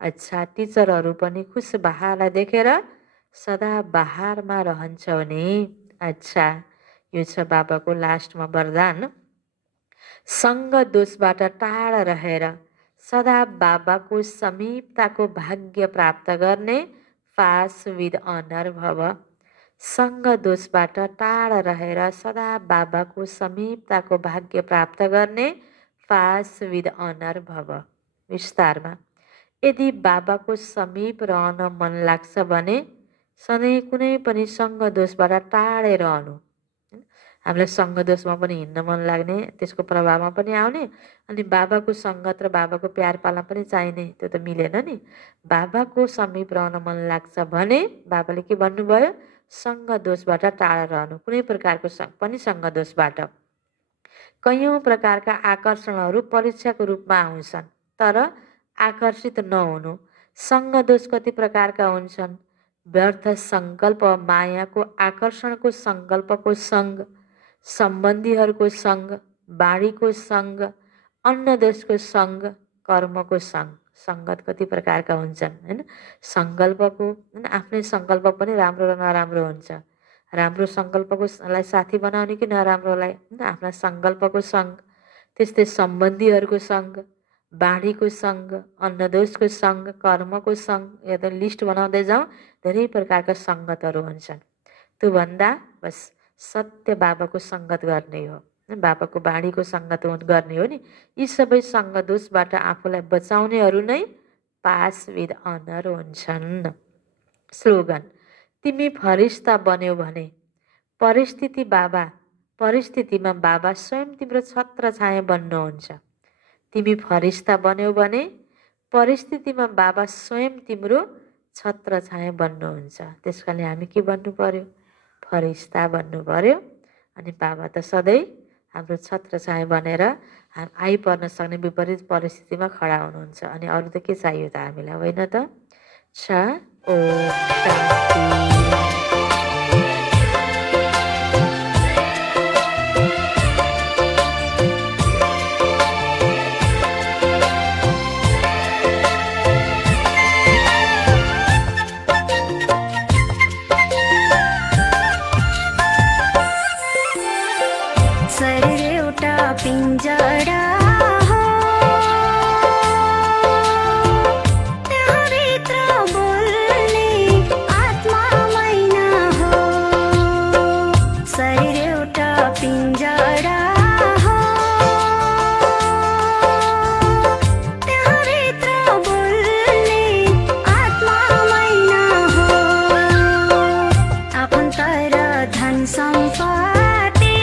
अच्छा, टिचरहरू पनि खुसबहारलाई देखेर सदा बहारमा रहन्छौ नि। अच्छा, यो छ बाबाको लास्टमा वरदान। सङ्ग दोषबाट टाढा रहेर सदा बाबाको समीपताको भाग्य प्राप्त गर्ने पास विथ अनर भव। सङ्ग दोषबाट टाढा रहेर सदा बाबाको समीपताको भाग्य प्राप्त गर्ने पास विथ अनर भव। विस्तारमा, यदि बाबाको समीप रहन मन लाग्छ भने सधैँ कुनै पनि सङ्ग दोषबाट टाढै रहनु। हामीलाई सङ्ग दोषमा पनि हिँड्न मन लाग्ने, त्यसको प्रभावमा पनि आउने, अनि बाबाको सङ्गत र बाबाको प्यार पाल्न पनि चाहिने, त्यो त मिलेन नि। बाबाको समीप रहन मन लाग्छ भने बाबाले के भन्नुभयो? सङ्ग दोषबाट टाढा रहनु, कुनै प्रकारको पनि सङ्ग दोषबाट। कैयौँ प्रकारका आकर्षणहरू परीक्षाको रूपमा आउँछन्, तर आकर्षित नहुनु। सङ्ग दोष कति प्रकारका हुन्छन्? व्यर्थ सङ्कल्प, मायाको आकर्षणको सङ्कल्पको सङ्ग, सम्बन्धीहरूको सङ्ग, बाढीको सङ्ग, अन्न देशको सङ्ग, कर्मको सङ्ग। सङ्गत कति प्रकारका हुन्छन् होइन? सङ्कल्पको आफ्नै सङ्कल्प पनि राम्रो र नराम्रो हुन्छ। राम्रो सङ्कल्पको लाई साथी बनाउने कि नराम्रोलाई? आफ्ना सङ्कल्पको सङ्ग। त्यस्तै सम्बन्धीहरूको सङ्ग, बाढीको सङ्ग, अन्नदोषको सङ्ग, कर्मको सङ्ग। या त लिस्ट बनाउँदै जाउँ, धेरै प्रकारका सङ्गतहरू हुन्छन्। त्योभन्दा बस सत्य बाबाको सङ्गत गर्ने हो, बाबाको बाणीको सङ्गत गर्ने हो नि। यी सबै सङ्ग दोषबाट आफूलाई बचाउनेहरू नै पास विथ अनर हुन्छन्। स्लोगन, तिमी फरिस्ता बन्यौ भने परिस्थितिमा बाबा स्वयं तिम्रो छत्र छाया बन्नुहुन्छ। तिमी फरिस्ता बन्यौ भने परिस्थितिमा बाबा स्वयं तिम्रो छत्र छाया बन्नुहुन्छ। त्यस कारणले हामी के बन्नु पर्यो? फरिस्ता बन्नु पर्यो। अनि बाबा त सधैँ हाम्रो छत्र छाया बनेर आइपर्न सक्ने विपरीत परिस्थितिमा खडा हुनुहुन्छ। अनि अरू त के चाहियो त हामीलाई, होइन त? ओम शान्ति। पिंजरा हो त्यहाँ भित्र बोल्ने आत्मा मैना हो। शरीर एउटा पिंजरा हो त्यहाँ भित्र बोल्ने आत्मा मैना हो। आफन्त र धन सम्पत्ति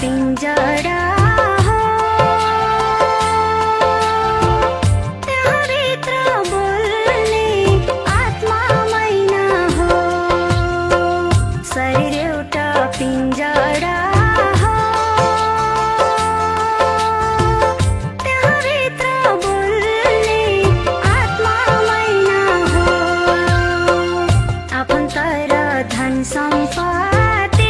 पिंजरा हो त्यहाँ भित्र बोल्ने आत्मा मैना हो। शरीर एउटा पिंजरा हो त्यहाँ भित्र बोल्ने आत्मा मैना हो। आफन्त र धन सम्पत्ति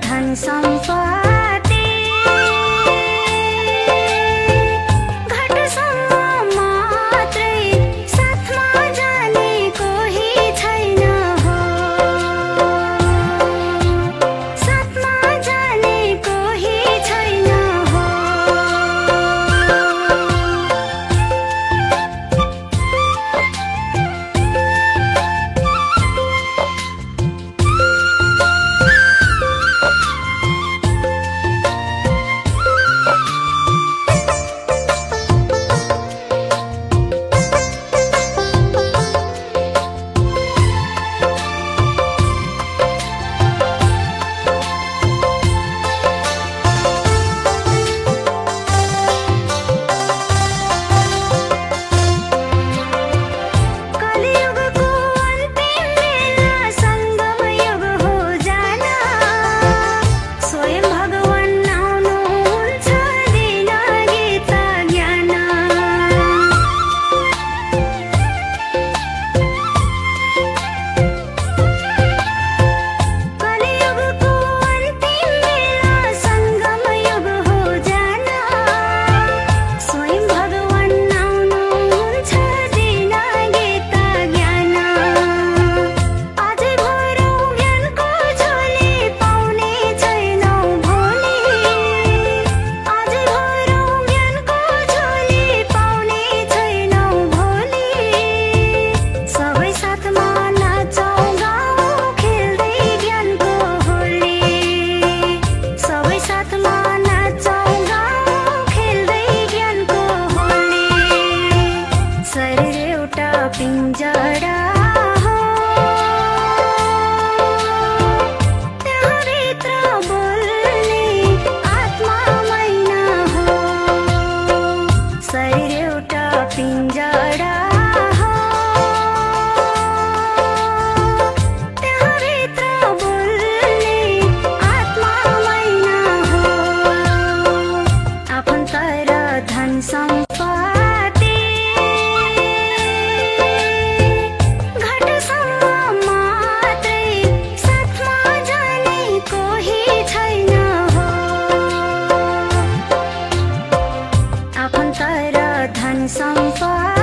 धन सम्पत्ति घटसम्म मात्रै साथमा जाने कोही छैन हो। साथमा जाने कोही छैन हो। धन सम्पत्ति